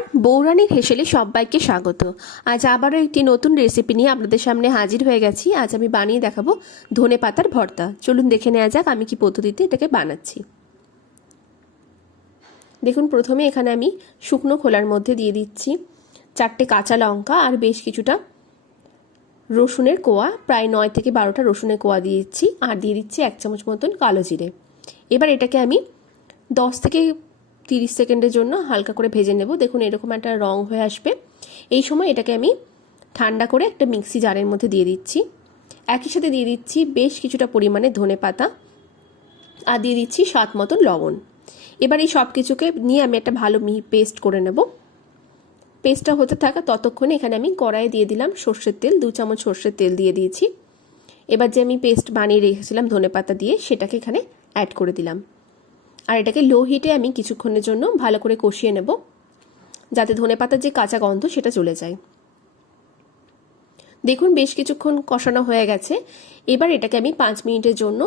নমস্কার, বৌরানীর হেসেলে সবাইকে স্বাগত। আজ আবারও একটি নতুন রেসিপি নিয়ে আপনাদের সামনে হাজির হয়ে গেছি। আজ আমি বানিয়ে দেখাবো ধনে পাতার ভর্তা। চলুন দেখে নেওয়া যাক আমি কি পদ্ধতিতে এটাকে বানাচ্ছি। দেখুন, প্রথমে এখানে আমি শুকনো খোলার মধ্যে দিয়ে দিচ্ছি 4টে কাঁচা লঙ্কা আর বেশ কিছুটা রসুনের কোয়া, প্রায় 9 থেকে 12টা রসুনের কোয়া দিয়ে দিচ্ছি, আর দিয়ে দিচ্ছি 1 চামচ মতন কালো জিরে। এবার এটাকে আমি 10 থেকে 30 সেকেন্ডের জন্য হালকা করে ভেজে নেব। দেখুন এরকম একটা রং হয়ে আসবে। এই সময় এটাকে আমি ঠান্ডা করে একটা মিক্সি জারের মধ্যে দিয়ে দিচ্ছি। একই সাথে দিয়ে দিচ্ছি বেশ কিছুটা পরিমাণে ধনে পাতা আর দিয়ে দিচ্ছি স্বাদ মতন লবণ। এবার এই সব কিছুকে নিয়ে আমি একটা ভালো পেস্ট করে নেব। পেস্টটা হতে থাকা ততক্ষণে এখানে আমি কড়াইয়ে দিয়ে দিলাম সর্ষের তেল, 2 চামচ সর্ষের তেল দিয়ে দিয়েছি। এবার যে আমি পেস্ট বানিয়ে রেখেছিলাম ধনে পাতা দিয়ে, সেটাকে এখানে অ্যাড করে দিলাম। আর এটাকে লো হিটে আমি কিছুক্ষণের জন্য ভালো করে কষিয়ে নেব, যাতে ধনেপাতার যে কাঁচা গন্ধ সেটা চলে যায়। দেখুন বেশ কিছুক্ষণ কষানো হয়ে গেছে। এবার এটাকে আমি 5 মিনিটের জন্য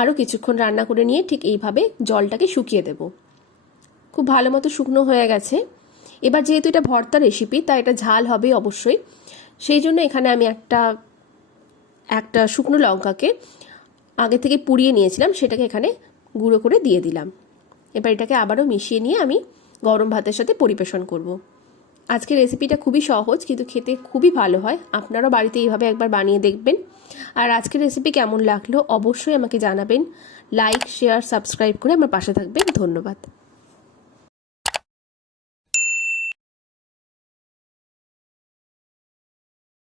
আরও কিছুক্ষণ রান্না করে নিয়ে ঠিক এইভাবে জলটাকে শুকিয়ে দেব। খুব ভালো মতো শুকনো হয়ে গেছে। এবার যেহেতু এটা ভর্তা রেসিপি, তাই এটা ঝাল হবে অবশ্যই। সেই জন্য এখানে আমি একটা শুকনো লঙ্কাকে আগে থেকে পুড়িয়ে নিয়েছিলাম, সেটাকে এখানে গুঁড়ো করে দিয়ে দিলাম। এবার এটাকে আবারও মিশিয়ে নিয়ে আমি গরম ভাতের সাথে পরিবেশন করব। আজকের রেসিপিটা খুবই সহজ, কিন্তু খেতে খুবই ভালো হয়। আপনারাও বাড়িতে এইভাবে একবার বানিয়ে দেখবেন। আর আজকের রেসিপি কেমন লাগলো অবশ্যই আমাকে জানাবেন। লাইক, শেয়ার, সাবস্ক্রাইব করে আমার পাশে থাকবেন। ধন্যবাদ।